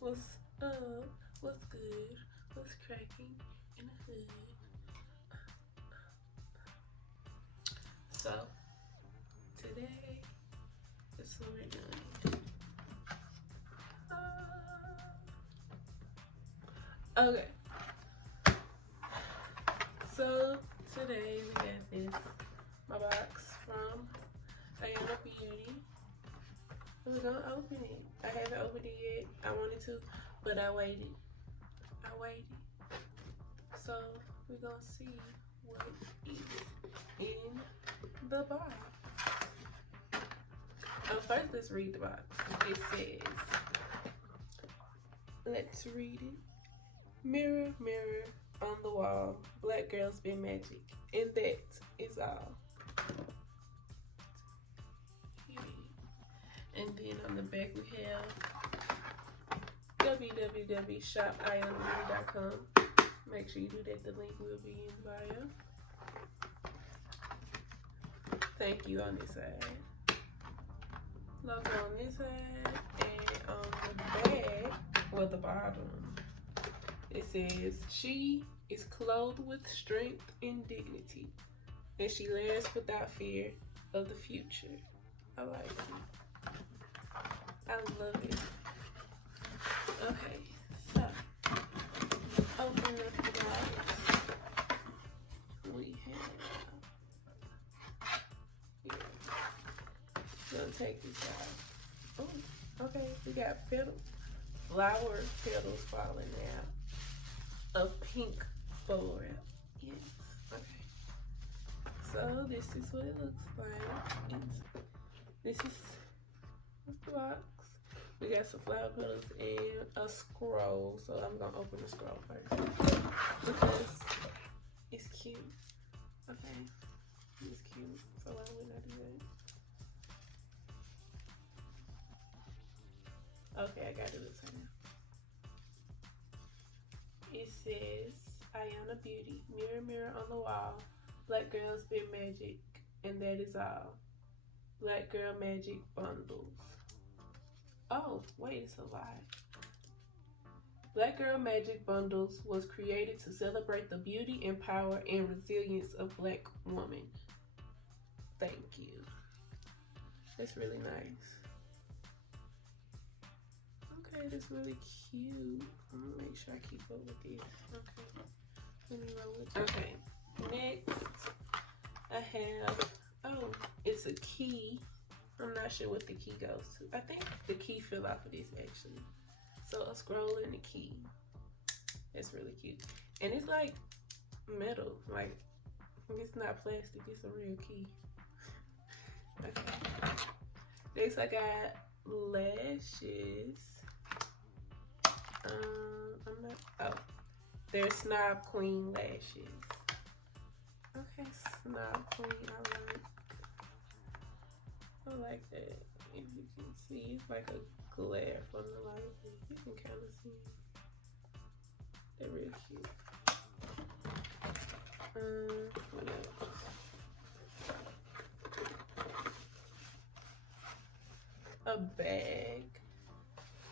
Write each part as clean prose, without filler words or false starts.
What's up? What's good? What's cracking in the hood? So, today is what we're doing. Okay. So, today we got this, my box from Ayana Beauty. We're gonna open it. I haven't opened it yet. I wanted to, but I waited. So we're gonna see what is in the box. First let's read the box. It says, let's read it. Mirror, mirror on the wall, black girls spin magic, and that is all. And then on the back we have www.shopayanabeauty.com. Make sure you do that. The link will be in the bio. Thank you on this side. Logo on this side. And on the back, or the bottom, it says, she is clothed with strength and dignity, and she laughs without fear of the future. I like it. I love it. Okay, so open up the box. We have here. Gonna take this out. Oh, okay. We got flower petals falling out of pink bubble wrap. Yes. Okay. So this is what it looks like. This is the box. We got some flower petals and a scroll. So I'm gonna open the scroll first because it's cute. Okay, it's cute. So why would I do that? Okay, I gotta do this right now. It says, Ayana Beauty, mirror, mirror on the wall, black girls spin magic, and that is all. Black girl magic bundles. Oh, wait, it's a lie. Black Girl Magic Bundles was created to celebrate the beauty and power and resilience of Black women. Thank you. That's really nice. Okay, that's really cute. I'm gonna make sure I keep up with this. Okay. Let me roll with it. Okay. Next, I have, oh, it's a key. I'm not sure what the key goes to. I think the key fell off of this actually. So a scroll and a key. That's really cute. And it's like metal. Like, it's not plastic. It's a real key. Okay. Next I got lashes. They're Snob Queen lashes. Okay, Snob Queen, I like that. If you can see, it's like a glare from the light. You can kind of see it. They're real cute. What else? A bag.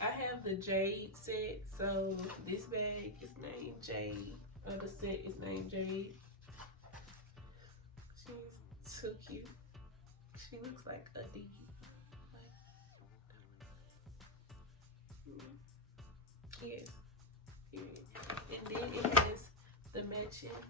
I have the Jade set, so this bag is named Jade. The set is named Jade. She's so cute. She looks like a D. Yes. And then it has the matching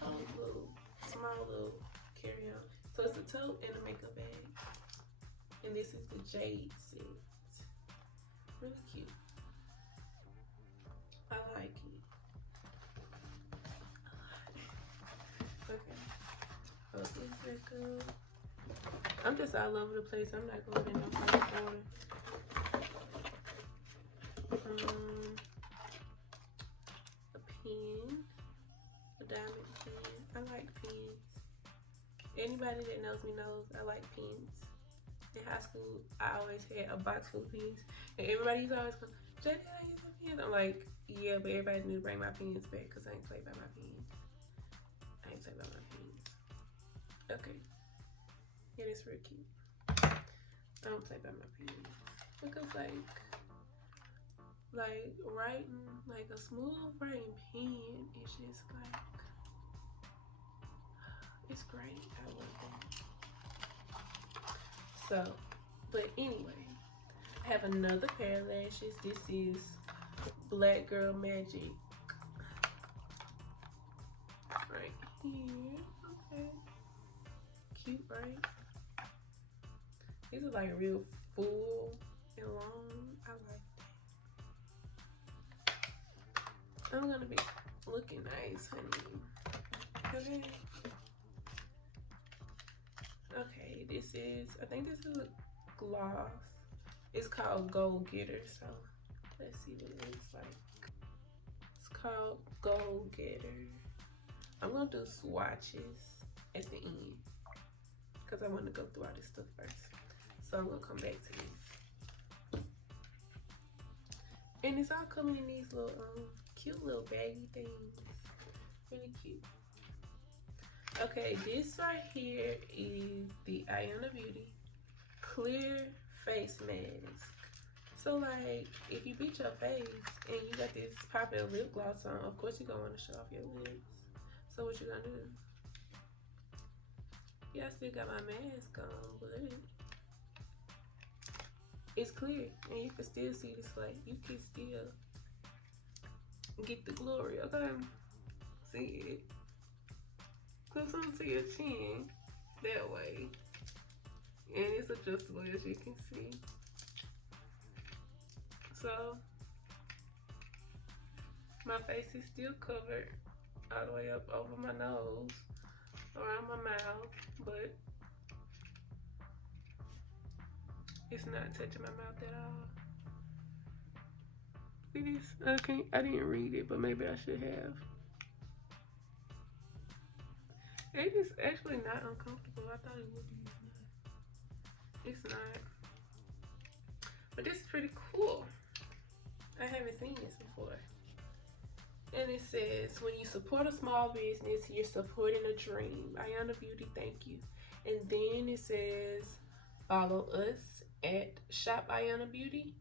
tote, small little carry-on. So it's a tote and a makeup bag. And this is the Jade set. Really cute. I like it. Okay. Oh, this is good. I'm just all over the place. I'm not going in no particular order. A pen, a diamond pen. I like pens. Anybody that knows me knows I like pens. In high school, I always had a box full of pens, and everybody's always going, "JD, I use my pens." I'm like, yeah, but everybody knew to bring my pens back because I ain't play by my pens. Okay. Yeah, it's real cute. I don't play by my pens because, like, like writing, like a smooth writing pen. It's just like, it's great. I love that. So, but anyway, I have another pair of lashes. This is Black Girl Magic. Right here. Okay. Cute, right? These are like real full and long. I like that. I'm gonna be looking nice, honey. Okay. Okay, this is, I think this is a gloss. It's called Gold Getter, so let's see what it looks like. It's called Gold Getter. I'm gonna do swatches at the end because I want to go through all this stuff first. So I'm gonna come back to this. And it's all coming in these little cute little baggy things. Really cute. Okay, this right here is the Ayana Beauty Clear Face Mask. So like, if you beat your face and you got this popular lip gloss on, of course you're gonna want to show off your lips. So what you gonna do? Yeah, I still got my mask on, but it's clear and you can still see the slate. You can still get the glory, okay? See it? Put some to your chin that way. And it's adjustable, as you can see. So my face is still covered all the way up over my nose, around my mouth, but it's not touching my mouth at all. It is. I didn't read it, but maybe I should have. It is actually not uncomfortable. I thought it would be. It's not. But this is pretty cool. I haven't seen this before. And it says, when you support a small business, you're supporting a dream. Ayana Beauty, thank you. And then it says, follow us at Shop Ayana Beauty,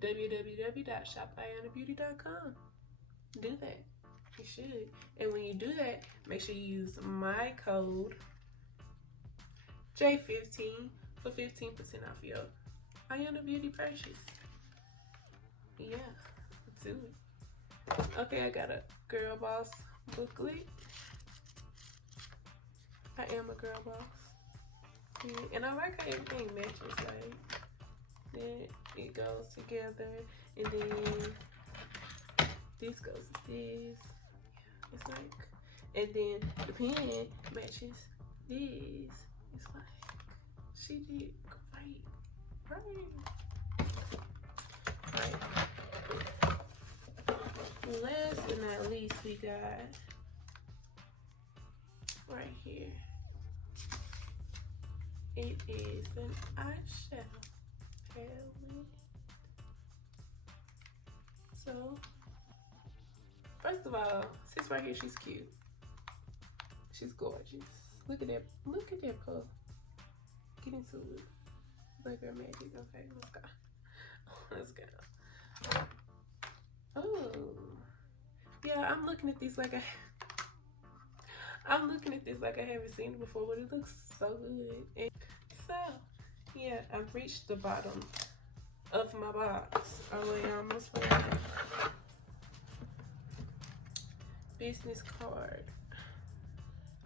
www.shopayanabeauty.com. Do that. You should. And when you do that, make sure you use my code J15 for 15% off your Ayana Beauty purchase. Yeah, do it. Okay, I got a Girl Boss booklet. I am a girl boss. Yeah, and I like how everything matches, like, then it goes together, and then this goes with this. It's like, and then the pen matches this. It's like, she did great. Right. Last but not least, we got right here. It is an eyeshadow palette. So, first of all, sis right here, she's cute. She's gorgeous. Look at that. Look at that puff. Get into it. Black Girl Magic. Okay, let's go. Let's go. Oh, yeah. I'm looking at this like I haven't seen it before, but it looks so good. And so, yeah, I've reached the bottom of my box. Oh, wait, almost forgot. Business card.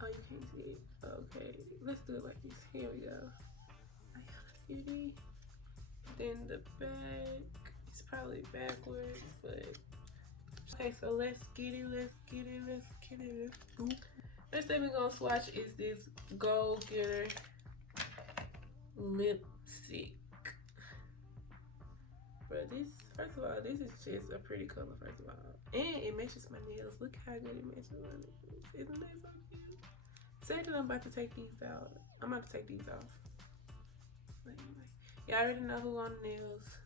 Oh, you can't see it. Okay, let's do it like this. Here we go. Beauty. Then the back. It's probably backwards, but okay. So let's get it. Let's get it. Let's get it. Let's go. Next thing we're gonna swatch is this Gold Getter lipstick. But this, first of all, this is just a pretty color. First of all, and it matches my nails. Look how good it matches my nails. Isn't that so cute? Second, I'm about to take these out. I'm about to take these off. Y'all already know who on the nails.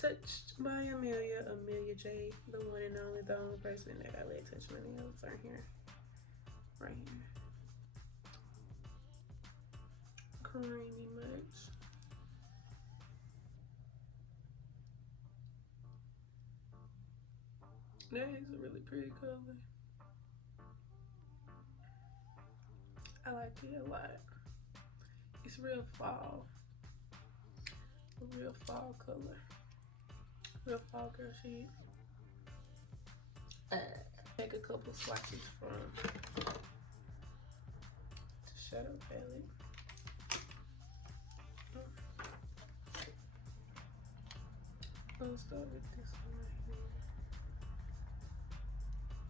Touched by Amelia J, the one and only, the only person that I let touch my nails are here. Right here. Creamy much. That is a really pretty color. I like it a lot. It's real fall. A real fall color. Real fall girl shit. Take a couple swatches from the shadow palette. I'll start with this one right here.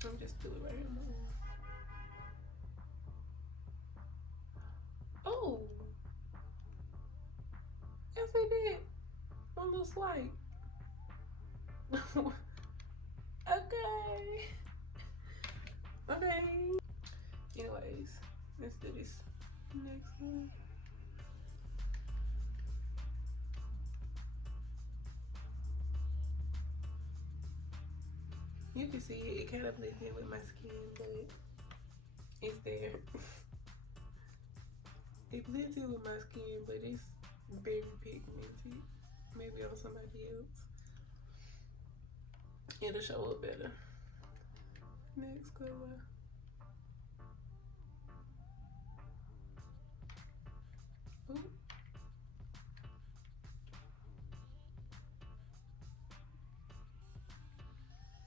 I'm just doing it right here on my arm. Oh, yes I did. One little swipe. Okay. Okay. Anyways, let's do this next one. You can see it, it kind of blends in with my skin, but it's there. It blends in with my skin, but it's very pigmented. Maybe on somebody else, it'll show up better. Next color. Ooh.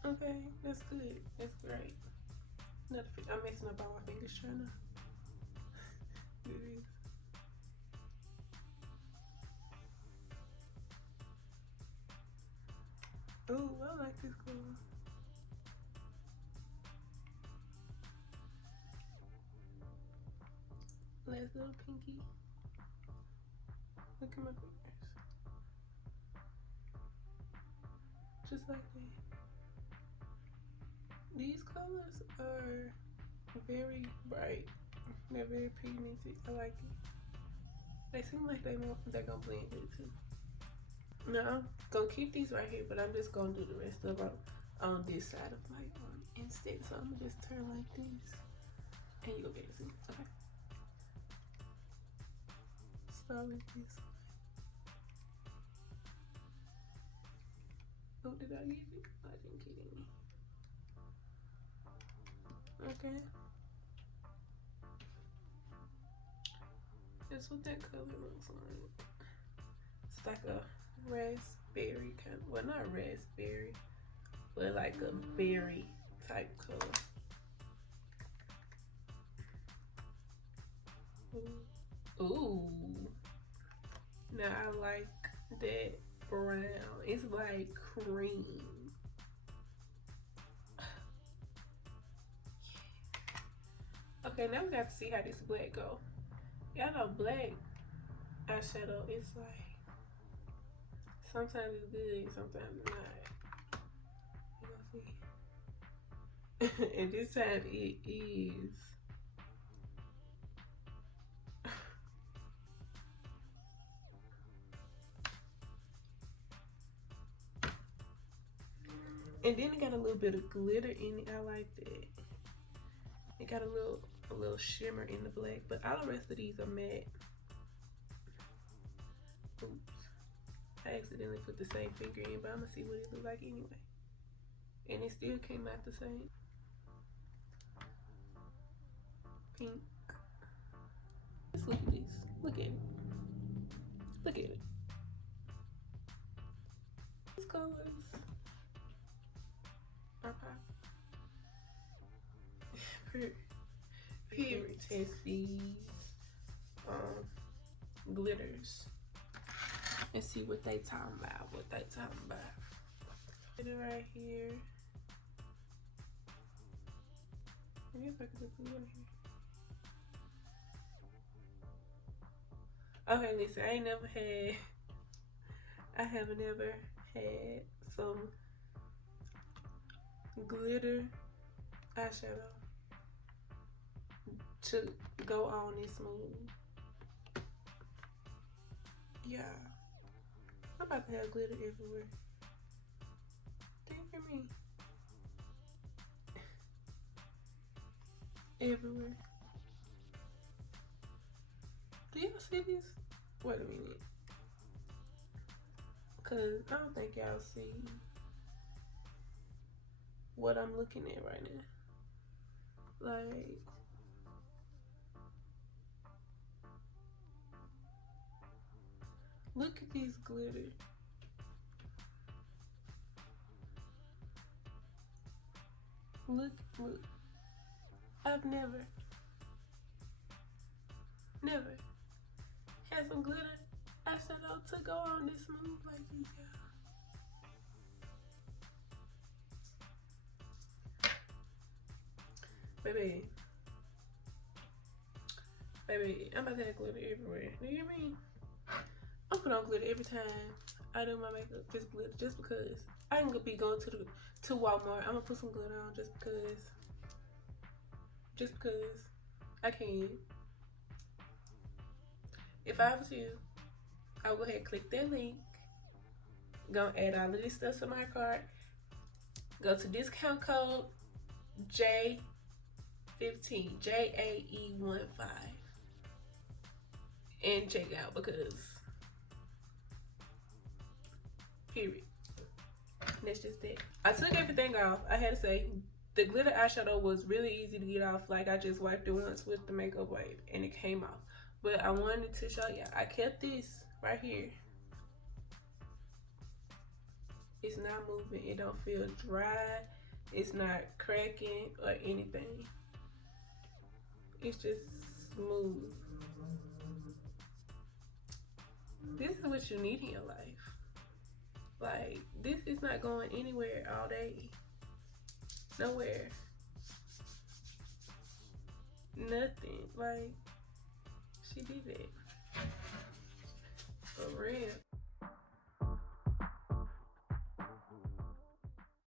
Okay, that's good. That's great. I'm messing up all my fingers trying to do this. Ooh, I like this color. Last little pinky. Look at my fingers. Just like that. These colors are very bright. They're very pigmented. I like it. They seem like they're gonna blend it too. Now I'm gonna keep these right here, but I'm just gonna do the rest of them on this side of my arm instead. So I'm gonna just turn like this, and you'll be able to see. Okay. Start with this. Oh, did I get it? I didn't get any. Okay. That's what that color looks like. It's like a raspberry kind of, well, not raspberry, but like a berry type color. Ooh. Now I like that brown. It's like cream. Okay, now we got to see how this black go. Y'all know black eyeshadow is like, sometimes it's good, sometimes it's not. You gonna see? And this time it is. And then it got a little bit of glitter in it. I like that. It got a little shimmer in the black, but all the rest of these are matte. Oops. I accidentally put the same finger in, but I'm gonna see what it looks like anyway. And it still came out the same. Pink. Let's look at this. Look at it. Look at it. These colors are popping. Period. Test these glitters and see what they talking about. Put it right here. I guess I could just put it right here. Okay, listen, I have never had some glitter eyeshadow to go on this smooth. Yeah, I'm about to have glitter everywhere. Do you hear me? Everywhere. Do y'all see this? Wait a minute. Cause I don't think y'all see. what I'm looking at right now. Like, look at this glitter. Look. I've never had some glitter eyeshadow to go on this smooth like this, y'all. Baby, I'm about to have glitter everywhere. Do you hear me? I put on glitter every time I do my makeup, just glitter, just because. I ain't gonna be going to Walmart. I'm gonna put some glitter on just because. Just because I can. If I was you, I would go ahead and click that link. Gonna add all of this stuff to my cart. Go to discount code J15, JAE15, and check out, because period. That's just it. I took everything off. I had to say, the glitter eyeshadow was really easy to get off. Like, I just wiped it once with the makeup wipe and it came off. But I wanted to show y'all, I kept this right here. It's not moving. It don't feel dry. It's not cracking or anything. It's just smooth. This is what you need in your life. Like, this is not going anywhere all day. Nowhere. Nothing. Like, she did it. For real.